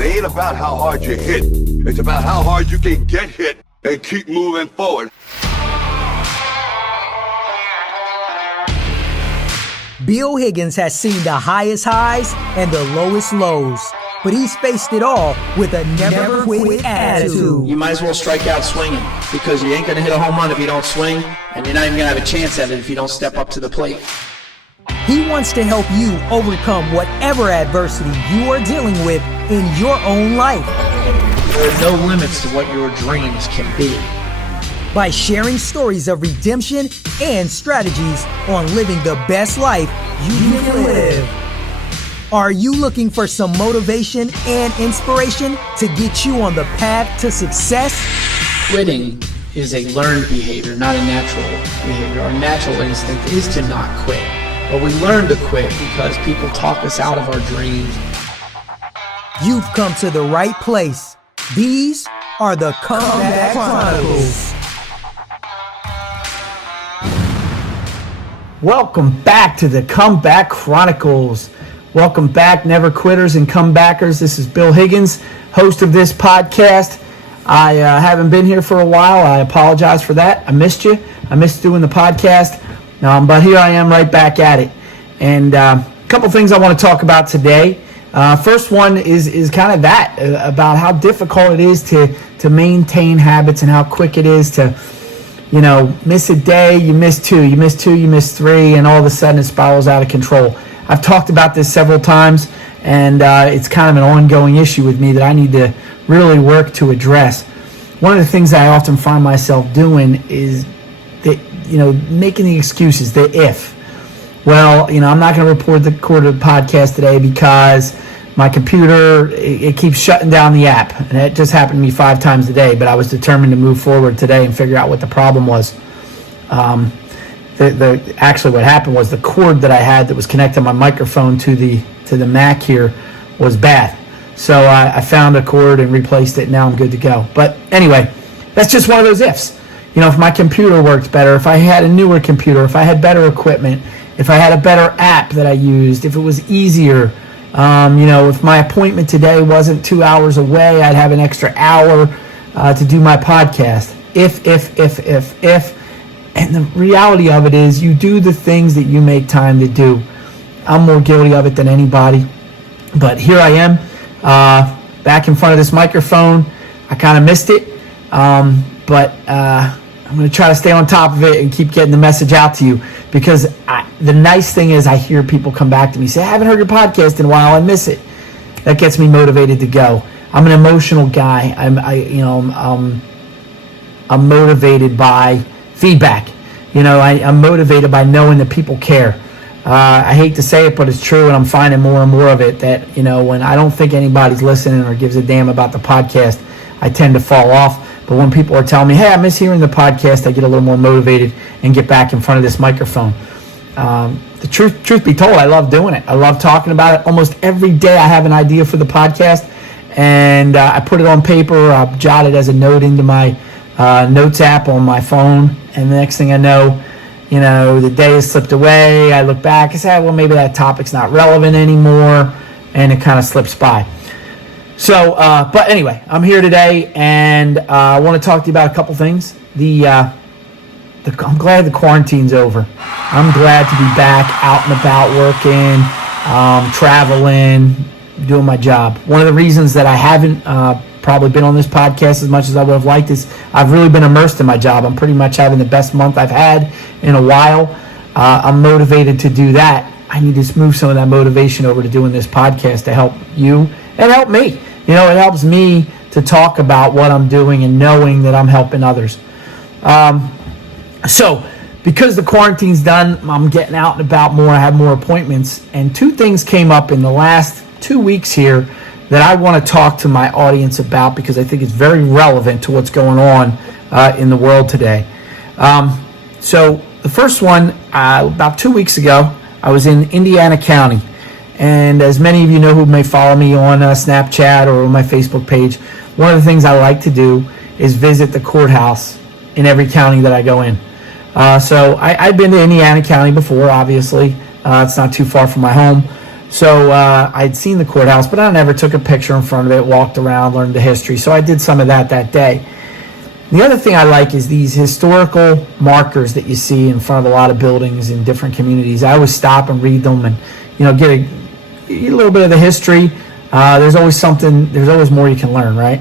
But it ain't about how hard you hit. It's about how hard you can get hit and keep moving forward. Bill Higgins has seen the highest highs and the lowest lows, but he's faced it all with a never quit attitude. You might as well strike out swinging, because you ain't going to hit a home run if you don't swing, and you're not even going to have a chance at it if you don't step up to the plate. He wants to help you overcome whatever adversity you are dealing with in your own life. There are no limits to what your dreams can be. By sharing stories of redemption and strategies on living the best life you can live. Are you looking for some motivation and inspiration to get you on the path to success? Quitting is a learned behavior, not a natural behavior. Our natural instinct is to not quit. But we learn to quit because people talk us out of our dreams. You've come to the right place. These are the Comeback Chronicles. Welcome back to the Comeback Chronicles. Welcome back, never quitters and comebackers. This is Bill Higgins, host of this podcast. I haven't been here for a while. I apologize for that. I missed you. I missed doing the podcast. But here I am right back at it. And a couple things I want to talk about today. First one is kind of that, about how difficult it is to maintain habits and how quick it is to, miss a day, you miss two, you miss three, and all of a sudden it spirals out of control. I've talked about this several times, and it's kind of an ongoing issue with me that I need to really work to address. One of the things that I often find myself doing is that, making the excuses, the if. Well, I'm not going to record the podcast today because my computer, it keeps shutting down the app. And it just happened to me 5 times a day, but I was determined to move forward today and figure out what the problem was. Actually what happened was the cord that I had that was connecting my microphone to the Mac here was bad. So I found a cord and replaced it, and now I'm good to go. But anyway, that's just one of those ifs. If my computer worked better, if I had a newer computer, if I had better equipment, if I had a better app that I used, if it was easier, if my appointment today wasn't 2 hours away, I'd have an extra hour to do my podcast. If. And the reality of it is you do the things that you make time to do. I'm more guilty of it than anybody. But here I am, back in front of this microphone. I kind of missed it, but I'm going to try to stay on top of it and keep getting the message out to you, because the nice thing is I hear people come back to me, say, I haven't heard your podcast in a while, I miss it. That gets me motivated to go. I'm an emotional guy. I'm motivated by feedback. I'm motivated by knowing that people care. I hate to say it, but it's true, and I'm finding more and more of it that, when I don't think anybody's listening or gives a damn about the podcast, I tend to fall off. But when people are telling me, hey, I miss hearing the podcast, I get a little more motivated and get back in front of this microphone. The truth be told, I love doing it. I love talking about it. Almost every day I have an idea for the podcast, and I put it on paper. I'll jot it as a note into my notes app on my phone, and the next thing I know, the day has slipped away. I look back and say, well, maybe that topic's not relevant anymore, and it kind of slips by. So, but anyway, I'm here today, and I want to talk to you about a couple things. I'm glad the quarantine's over. I'm glad to be back out and about working, traveling, doing my job. One of the reasons that I haven't probably been on this podcast as much as I would have liked is I've really been immersed in my job. I'm pretty much having the best month I've had in a while. I'm motivated to do that. I need to move some of that motivation over to doing this podcast to help you and help me. It helps me to talk about what I'm doing and knowing that I'm helping others. So because the quarantine's done, I'm getting out and about more. I have more appointments. And 2 things came up in the last 2 weeks here that I want to talk to my audience about, because I think it's very relevant to what's going on in the world today. So the first one, about 2 weeks ago, I was in Indiana County. And as many of you know who may follow me on Snapchat or on my Facebook page, one of the things I like to do is visit the courthouse in every county that I go in. So I've been to Indiana County before, obviously. It's not too far from my home. So I'd seen the courthouse, but I never took a picture in front of it, walked around, learned the history. So I did some of that day. The other thing I like is these historical markers that you see in front of a lot of buildings in different communities. I always stop and read them and, get a little bit of the history. There's always more you can learn, right?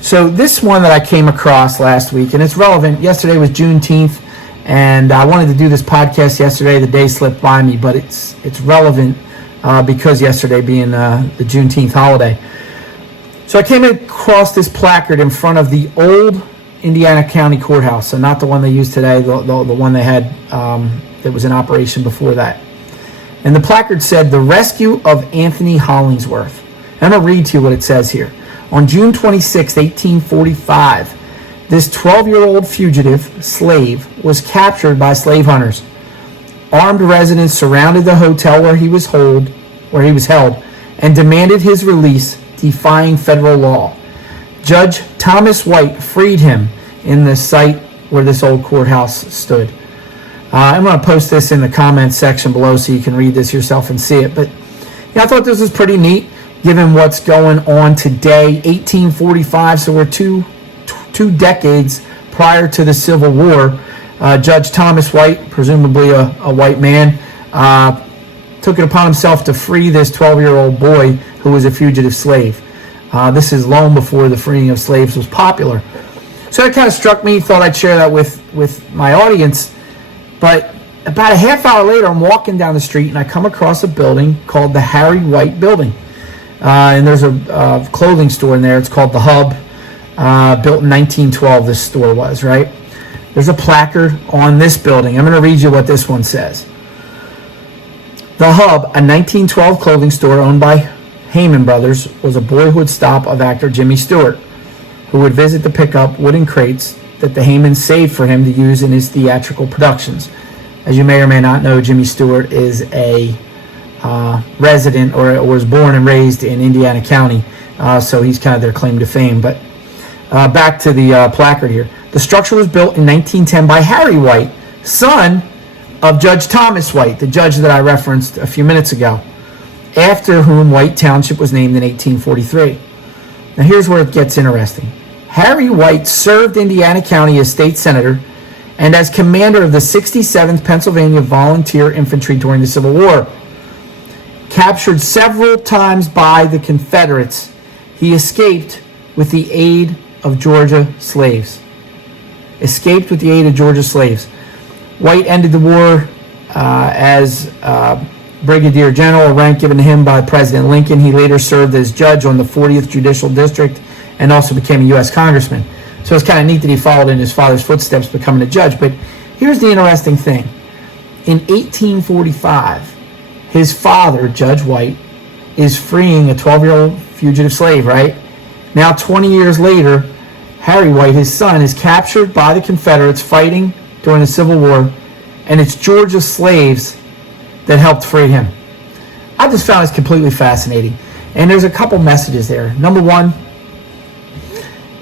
So this one that I came across last week, and it's relevant. Yesterday was Juneteenth, and I wanted to do this podcast yesterday. The day slipped by me, but it's relevant because yesterday being the Juneteenth holiday. So I came across this placard in front of the old Indiana County Courthouse, so not the one they use today, the one they had that was in operation before that. And the placard said, "The rescue of Anthony Hollingsworth." And I'm going to read to you what it says here. On June 26, 1845, this 12-year-old fugitive slave was captured by slave hunters. Armed residents surrounded the hotel where he was held, and demanded his release, defying federal law. Judge Thomas White freed him in the site where this old courthouse stood. I'm going to post this in the comments section below so you can read this yourself and see it. But I thought this was pretty neat, given what's going on today. 1845, so we're two decades prior to the Civil War. Judge Thomas White, presumably a white man, took it upon himself to free this 12-year-old boy who was a fugitive slave. This is long before the freeing of slaves was popular. So that kind of struck me, thought I'd share that with my audience. But about a half hour later, I'm walking down the street and I come across a building called the Harry White Building. And there's a clothing store in there. It's called The Hub. Built in 1912, this store was, right? There's a placard on this building. I'm going to read you what this one says. The Hub, a 1912 clothing store owned by Heyman Brothers, was a boyhood stop of actor Jimmy Stewart, who would visit to pick up wooden crates that the Heymans saved for him to use in his theatrical productions. As you may or may not know, Jimmy Stewart is a resident or was born and raised in Indiana County, so he's kind of their claim to fame. But back to the placard here. The structure was built in 1910 by Harry White, son of Judge Thomas White, the judge that I referenced a few minutes ago, after whom White Township was named in 1843. Now here's where it gets interesting. Harry White served Indiana County as state senator and as commander of the 67th Pennsylvania Volunteer Infantry during the Civil War. Captured several times by the Confederates, he escaped with the aid of Georgia slaves. White ended the war as Brigadier General, a rank given to him by President Lincoln. He later served as judge on the 40th Judicial District and also became a U.S. Congressman. So it's kind of neat that he followed in his father's footsteps, becoming a judge. But here's the interesting thing. In 1845, his father, Judge White, is freeing a 12-year-old fugitive slave, right? Now, 20 years later, Harry White, his son, is captured by the Confederates fighting during the Civil War, and it's Georgia slaves that helped free him. I just found this completely fascinating. And there's a couple messages there. Number one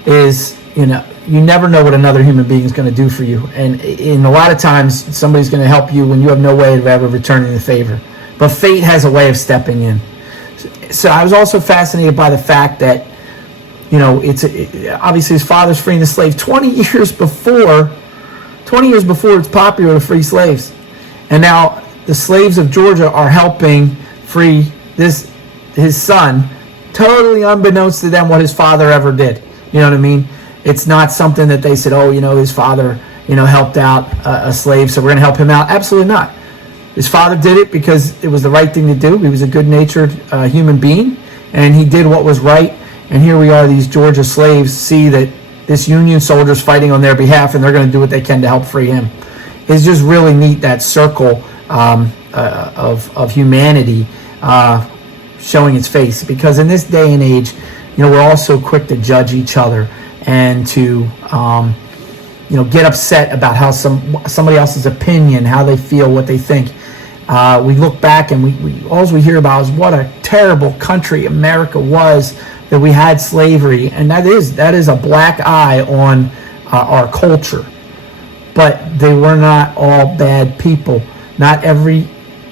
is, you never know what another human being is going to do for you. And a lot of times, somebody's going to help you when you have no way of ever returning the favor. But fate has a way of stepping in. So I was also fascinated by the fact that, obviously his father's freeing the slave 20 years before it's popular to free slaves. And now the slaves of Georgia are helping free his son, totally unbeknownst to them what his father ever did. You know what I mean? It's not something that they said, his father, helped out a slave, so we're going to help him out. Absolutely not. His father did it because it was the right thing to do. He was a good-natured human being, and he did what was right. And here we are, these Georgia slaves see that this Union soldier's fighting on their behalf, and they're going to do what they can to help free him. It's just really neat, that circle of humanity showing its face. Because in this day and age, we're all so quick to judge each other and to get upset about how somebody else's opinion, how they feel, what they think. We look back and all we hear about is what a terrible country America was, that we had slavery, and that is a black eye on our culture. But they were not all bad people. Not every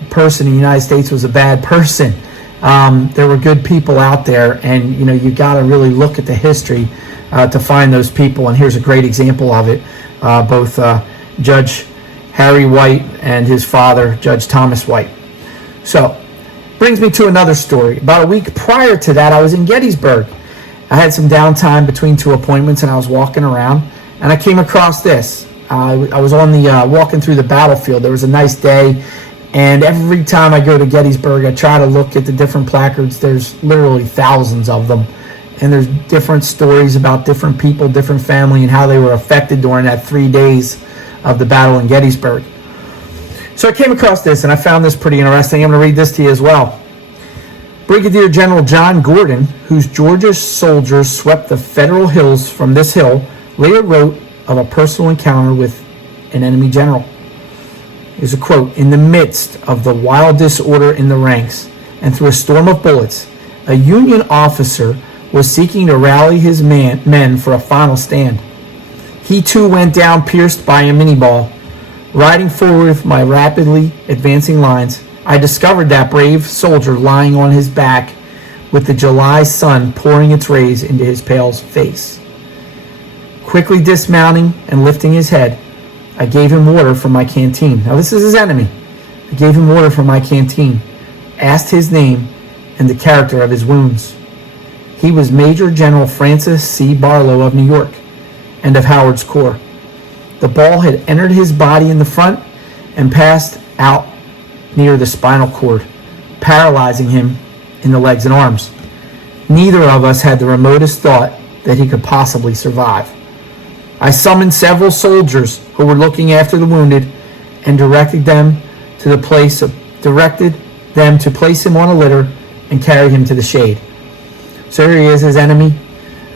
person in the United States was a bad person. There were good people out there, and you got to really look at the history to find those people. And here's a great example of it. Both Judge Harry White and his father, Judge Thomas White. So, brings me to another story. About a week prior to that, I was in Gettysburg. I had some downtime between two appointments, and I was walking around, and I came across this. I was on the walking through the battlefield. There was a nice day, and every time I go to Gettysburg, I try to look at the different placards. There's literally thousands of them, and there's different stories about different people, different family, and how they were affected during that 3 days of the battle in Gettysburg. So I came across this, and I found this pretty interesting. I'm going to read this to you as well. Brigadier General John Gordon, whose Georgia soldiers swept the federal hills from this hill, later wrote of a personal encounter with an enemy general. Here's a quote: "In the midst of the wild disorder in the ranks, and through a storm of bullets, a Union officer was seeking to rally his men for a final stand. He too went down pierced by a Minié ball. Riding forward with my rapidly advancing lines, I discovered that brave soldier lying on his back with the July sun pouring its rays into his pale face. Quickly dismounting and lifting his head, I gave him water from my canteen." Now this is his enemy. "I gave him water from my canteen, asked his name and the character of his wounds. He was Major General Francis C. Barlow of New York and of Howard's Corps. The ball had entered his body in the front and passed out near the spinal cord, paralyzing him in the legs and arms. Neither of us had the remotest thought that he could possibly survive. I summoned several soldiers who were looking after the wounded and directed them to place him on a litter and carry him to the shade." So here he is, his enemy,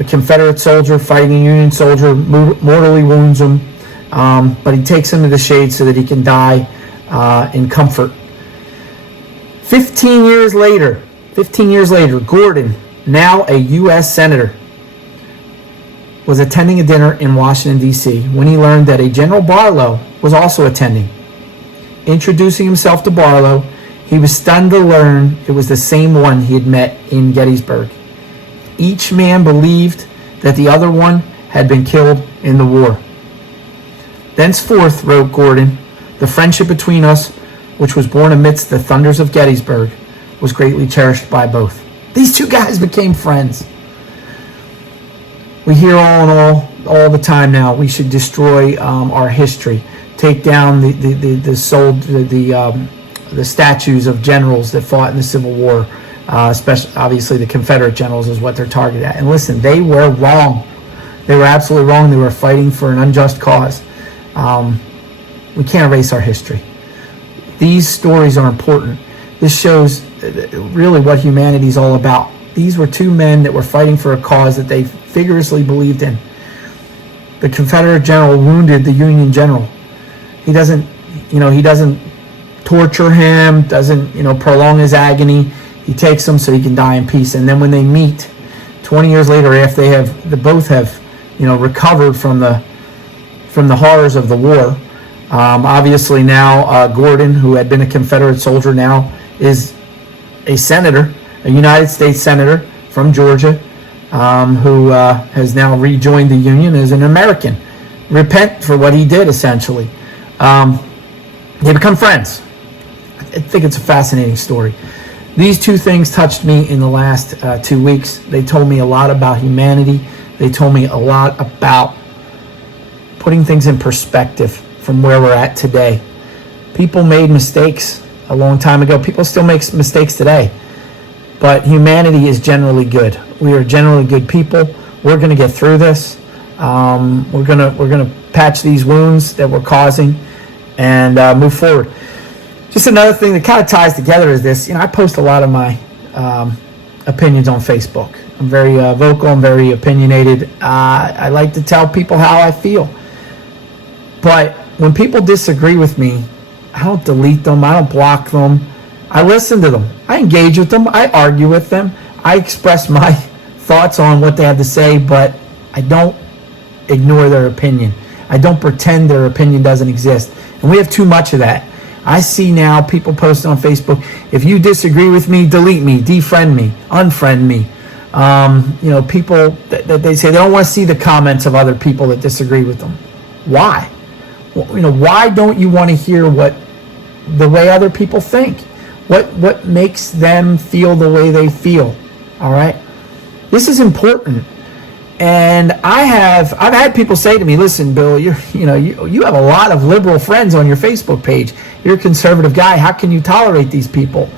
a Confederate soldier fighting a Union soldier, mortally wounds him, but he takes him to the shade so that he can die in comfort. 15 years later, Gordon, now a U.S. Senator, was attending a dinner in Washington, D.C. when he learned that a General Barlow was also attending. Introducing himself to Barlow, he was stunned to learn it was the same one he had met in Gettysburg. Each man believed that the other one had been killed in the war. "Thenceforth," wrote Gordon, "the friendship between us, which was born amidst the thunders of Gettysburg, was greatly cherished by both." These two guys became friends. We hear all the time now, we should destroy our history, take down the statues of generals that fought in the Civil War, especially obviously the Confederate generals is what they're targeted at. And listen, they were wrong. They were absolutely wrong. They were fighting for an unjust cause. We can't erase our history. These stories are important. This shows really what humanity is all about. These were two men that were fighting for a cause that they vigorously believed in. The Confederate general wounded the Union general. He doesn't torture him, doesn't, prolong his agony. He takes him so he can die in peace. And then when they meet 20 years later, after they both have recovered from the horrors of the war, obviously now Gordon, who had been a Confederate soldier, now is a senator, a United States senator from Georgia, who has now rejoined the Union as an American. Repent for what he did, essentially. They become friends. I think it's a fascinating story. These two things touched me in the last 2 weeks. They told me a lot about humanity. They told me a lot about putting things in perspective from where we're at today. People made mistakes a long time ago. People still make mistakes today. But humanity is generally good. We are generally good people. We're going to get through this. We're going to patch these wounds that we're causing and move forward. Just another thing that kind of ties together is this. I post a lot of my opinions on Facebook. I'm very vocal. I'm very opinionated. I like to tell people how I feel. But when people disagree with me, I don't delete them. I don't block them. I listen to them. I engage with them. I argue with them. I express my thoughts on what they have to say, but I don't ignore their opinion. I don't pretend their opinion doesn't exist. And we have too much of that. I see now people posting on Facebook, if you disagree with me, delete me, defriend me, unfriend me. People that they say they don't want to see the comments of other people that disagree with them. Why? Why don't you want to hear the way other people think? What makes them feel the way they feel? All right? This is important. And I've had people say to me, listen, Bill, you have a lot of liberal friends on your Facebook page. You're a conservative guy. How can you tolerate these people?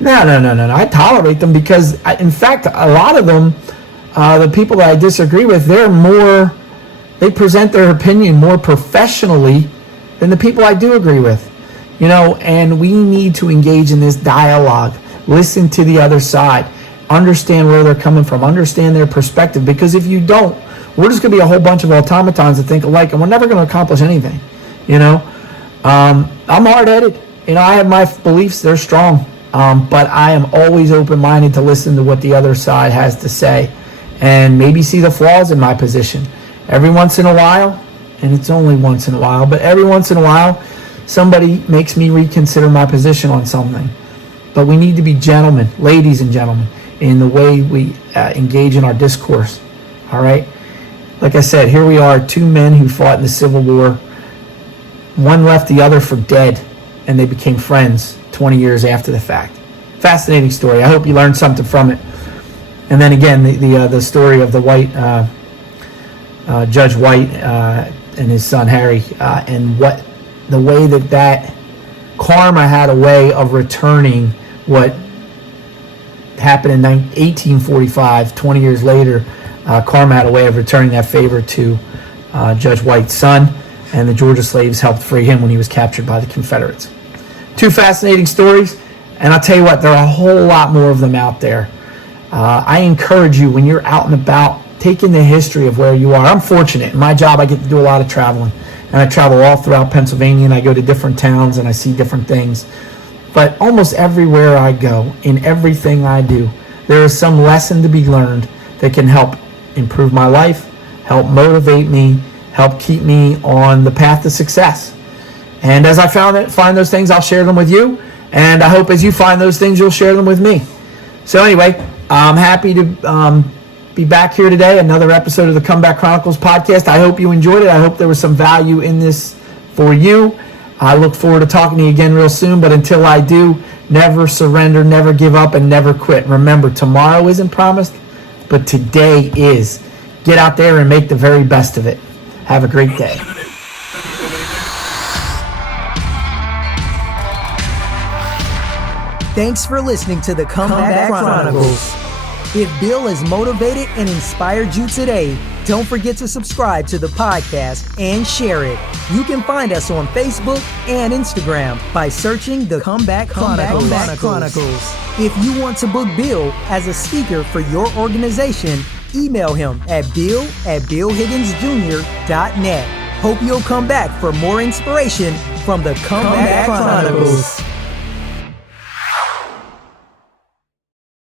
No. I tolerate them because, in fact, a lot of them, the people that I disagree with, they present their opinion more professionally than the people I do agree with. And we need to engage in this dialogue, listen to the other side, understand where they're coming from, understand their perspective, because if you don't, we're just going to be a whole bunch of automatons that think alike, and we're never going to accomplish anything. I'm hard-headed. I have my beliefs, they're strong, but I am always open-minded to listen to what the other side has to say and maybe see the flaws in my position. Every once in a while, and it's only once in a while, but every once in a while, somebody makes me reconsider my position on something. But we need to be gentlemen, ladies and gentlemen, in the way we engage in our discourse. All right? Like I said, here we are, two men who fought in the Civil War. One left the other for dead, and they became friends 20 years after the fact. Fascinating story. I hope you learned something from it. And then again, the story of the White, Judge White and his son Harry, and the way that karma had a way of returning what happened in 1845, 20 years later. Karma had a way of returning that favor to Judge White's son, and the Georgia slaves helped free him when he was captured by the Confederates. Two fascinating stories, and I'll tell you what, there are a whole lot more of them out there. I encourage you, when you're out and about, take in the history of where you are. I'm fortunate. In my job, I get to do a lot of traveling, and I travel all throughout Pennsylvania, and I go to different towns, and I see different things. But almost everywhere I go, in everything I do, there is some lesson to be learned that can help improve my life, help motivate me, help keep me on the path to success. And as I find those things, I'll share them with you. And I hope as you find those things, you'll share them with me. So anyway, I'm happy to be back here today, another episode of the Comeback Chronicles podcast. I hope you enjoyed it. I hope there was some value in this for you. I look forward to talking to you again real soon, but until I do, never surrender, never give up, and never quit. Remember, tomorrow isn't promised, but today is. Get out there and make the very best of it. Have a great day. Thanks for listening to the Comeback Chronicles. If Bill has motivated and inspired you today, don't forget to subscribe to the podcast and share it. You can find us on Facebook and Instagram by searching the Comeback Chronicles. If you want to book Bill as a speaker for your organization, email him at bill@billhigginsjr.net. Hope you'll come back for more inspiration from the Comeback Chronicles.